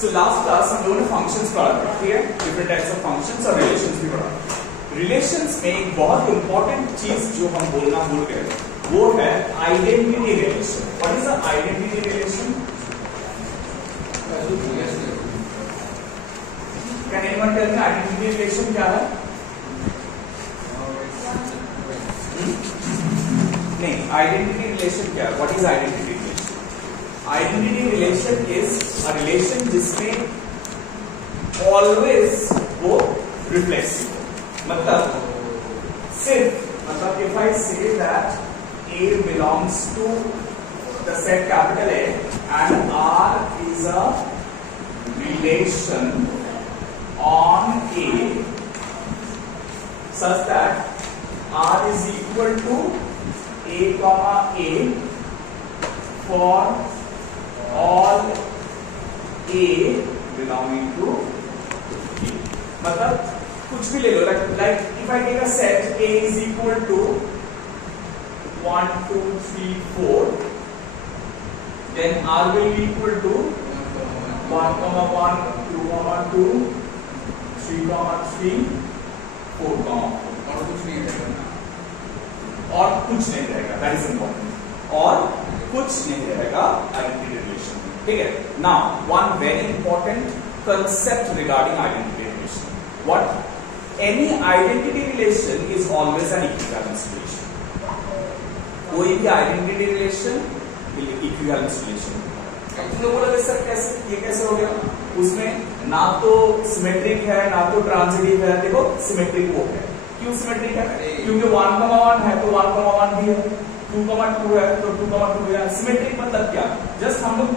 So last class हम लोगों ने फंक्शंस पढ़ा था, ठीक है, डिफरेंट टाइप्स ऑफ फंक्शंस और रिलेशंस भी पढ़ा। रिलेशंस में एक बहुत इंपॉर्टेंट चीज जो हम बोलना भूल गए वो है identity relation. What is the identity relation? Can anyone tell me identity relation क्या है? नहीं, आइडेंटिटी रिलेशन क्या है? What is identity relation? Identity relation is a relation जिसमें ऑलवेज वो रिफ्लेक्सिव, मतलब सिर्फ, मतलब if I say that A belongs to the set capital A and R is a relation on A such that R is equal to A comma A for all A belonging to A। मतलब कुछ भी ले लो, like if I take a set A is equal to 1, 2, 3, 4, then R will be equal to 1, 1, 2, 2, 3, 3, 4, 4 और कुछ नहीं रहेगा, और कुछ नहीं रहेगा, that is important, और कुछ नहीं रहेगा आइडेंटिटी रिलेशन में, ठीक है। Now one very important concept regarding identity relation. What? Any identity relation is always an equivalence relation. कोई भी आइडेंटिटी रिलेशन इक्विवेलेंस रिलेशन। तुमने बोला सर कैसे, ये कैसे हो गया? उसमें ना तो सिमेट्रिक है ना तो ट्रांजिटिव है। देखो सिमेट्रिक वो है, क्यों सिमेट्रिक है? क्योंकि 1,1 है तो 1,1 भी है, 2,2 है तो 2,2 है। सिमेट्रिक मतलब क्या? जस्ट हम लोग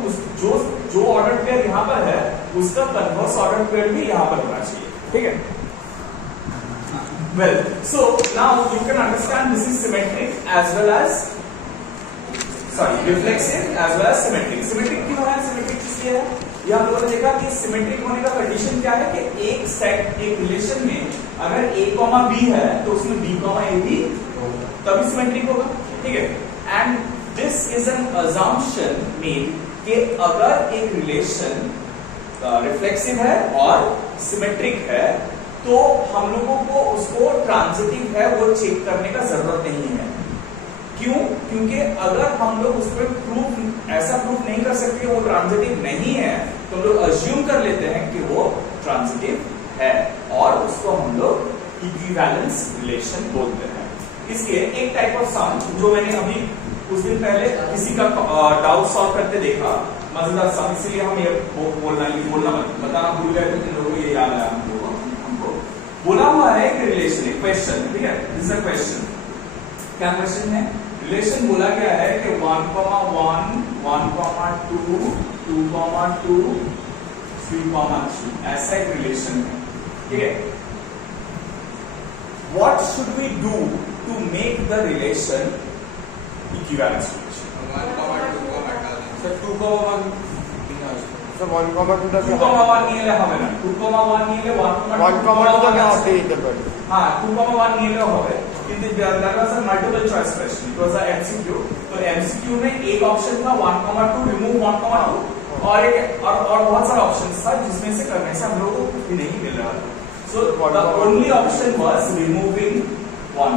जो ऑर्डर पेयर यहाँ पर है उसका कन्वर्स ऑर्डर पेयर भी यहाँ पर होना चाहिए, ठीक है। Well, so now you can understand this is symmetric as well as, sorry, reflexive as well as symmetric. Symmetric क्यों है? Symmetric इसलिए है, ये हम लोगों ने देखा कि symmetric होने का कंडीशन क्या है कि एक सेट, एक रिलेशन में अगर A, B है तो उसमें B, A भी तभी symmetric होगा, ठीक है। And this is an assumption made कि अगर एक रिलेशन रिफ्लेक्सिव है और सिमेट्रिक है तो हम लोगों को उसको ट्रांजिटिव है वो चेक करने का जरूरत नहीं है। क्यों? क्योंकि अगर हम लोग उस पर ऐसा प्रूफ नहीं कर सकते वो ट्रांजिटिव नहीं है तो हम लोग अज्यूम कर लेते हैं कि वो ट्रांजिटिव है और उसको हम लोग इक्विवेलेंस रिलेशन बोलते हैं। इसलिए एक टाइप ऑफ सम जो मैंने अभी कुछ दिन पहले किसी का डाउट सॉल्व करते देखा, मजेदार सम, इसलिए हम ये बोलना बताना भूल गए थे, लोगों को ये याद आया। हमको बोला हुआ है कि रिलेशन, एक क्वेश्चन, ठीक है, दिस इज अ क्वेश्चन। क्या क्वेश्चन है? रिलेशन बोला गया है कि 1, 1, 1, 2, 2, 2, 3, 3 ऐसा एक रिलेशन है, ठीक है। What should we do to make the relation equivalence relation? 1, 2 को हटा दें। सर 2, 1 सर 1, 2 का 2,1 नहीं ले हमें ना, 2,1 नहीं ले 1, 2 का आते इधर पर। हाँ 2,1 नहीं ले हमें, किंतु that was a multiple choice question, it was a MCQ। तो MCQ में एक ऑप्शन था 1, 2 remove 1, 2 और एक और बहुत सारा ऑप्शन था जिसमें से करने से हम लोगों को भी नहीं मिल रहा था। So the only option was removing 1,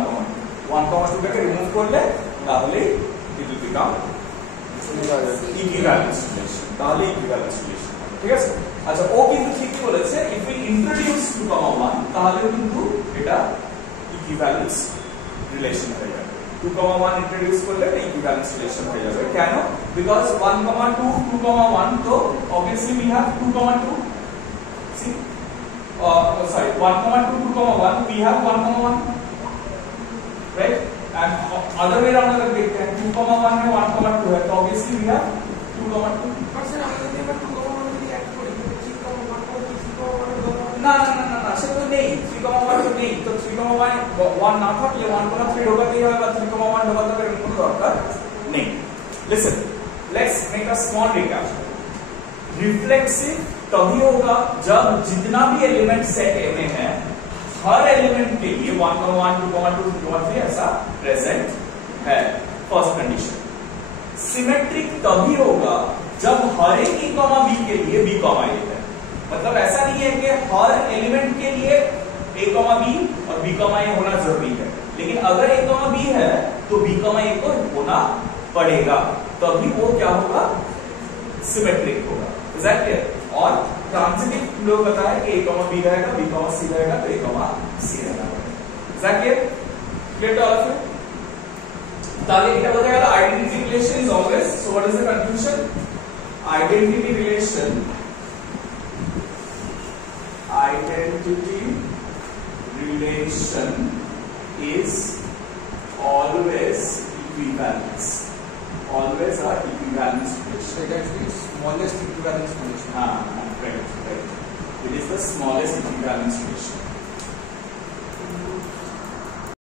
2 का remove कर ले, ताहले it will become equivalence relation, ताहले equivalence relation, ठीक है सर। अच्छा ओ किंतु ठीक बोलेছে if we introduce 2,1 তাহলে কিন্তু এটা equivalence relation হয়ে যাবে। 2,1 introduce করলে এটা equivalence relation হয়ে যাবে। কেন? because 1, 2, 2,1 তো obviously we have 2,2, see sorry 1, 2, 2,1 we have 1, right, and other way around अगर देखते हैं 2,1 में 1, 2 है तो obviously we have 2,2। पर सर हम लोग यहाँ 2,1 भी ऐड करेंगे, 3,1 को 3,1 ना सर तो नहीं, 3,1 तो नहीं, तो 3,1 ना था कि 1,3 होगा तो ये होगा, 3,1 होगा तो फिर इनको दरकार नहीं। Listen, let's make a small recap। Reflexive तभी होगा जब जितना भी एलिमेंट सेट ए में है हर एलिमेंट के लिए 1, 2, 3 ऐसा प्रेजेंट है, फर्स्ट कंडीशन। सिमेट्रिक तभी होगा जब हर एक a कॉमा b के लिए b कॉमा a है, मतलब ऐसा नहीं है कि हर एलिमेंट के लिए a कॉमा b और b कॉमा a होना जरूरी है, लेकिन अगर a कॉमा b है तो b कॉमा a को होना पड़ेगा, तभी वो क्या होगा, सिमेट्रिक होगा। Is that clear? और ट्रांजिटिव लोग बताया कि a कॉमा b रहेगा, b कॉमा c रहेगा, तो a कॉमा c रहेगा। Is that clear? Clear to all of you? तो आगे क्या बताया? Identity relation is always, so what is the conclusion? Identity relation is always equivalence, always a equivalence relation. So that is smallest equivalence relation. Correct. It is the smallest equivalence relation.